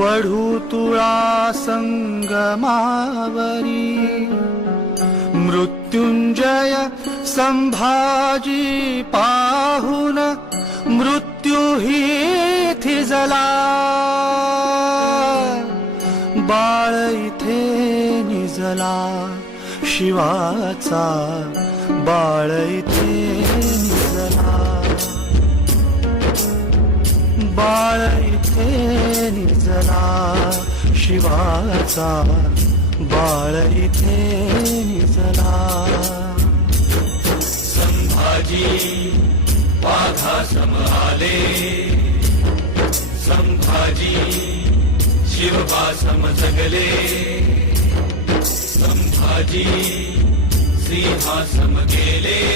वढू तुळा संगमावरी. मृत्युंजय संभाजी पाहुन मृत्यू ही थिजला बाळ इथे निजला शिवाचा बाळ इथे निजला. बाळ इथे निजला. शिवाचा बाळ इथे निजला. संभाजी वाघा समाले संभाजी शिवबा समजगले. संभाजी सिंहासम गेले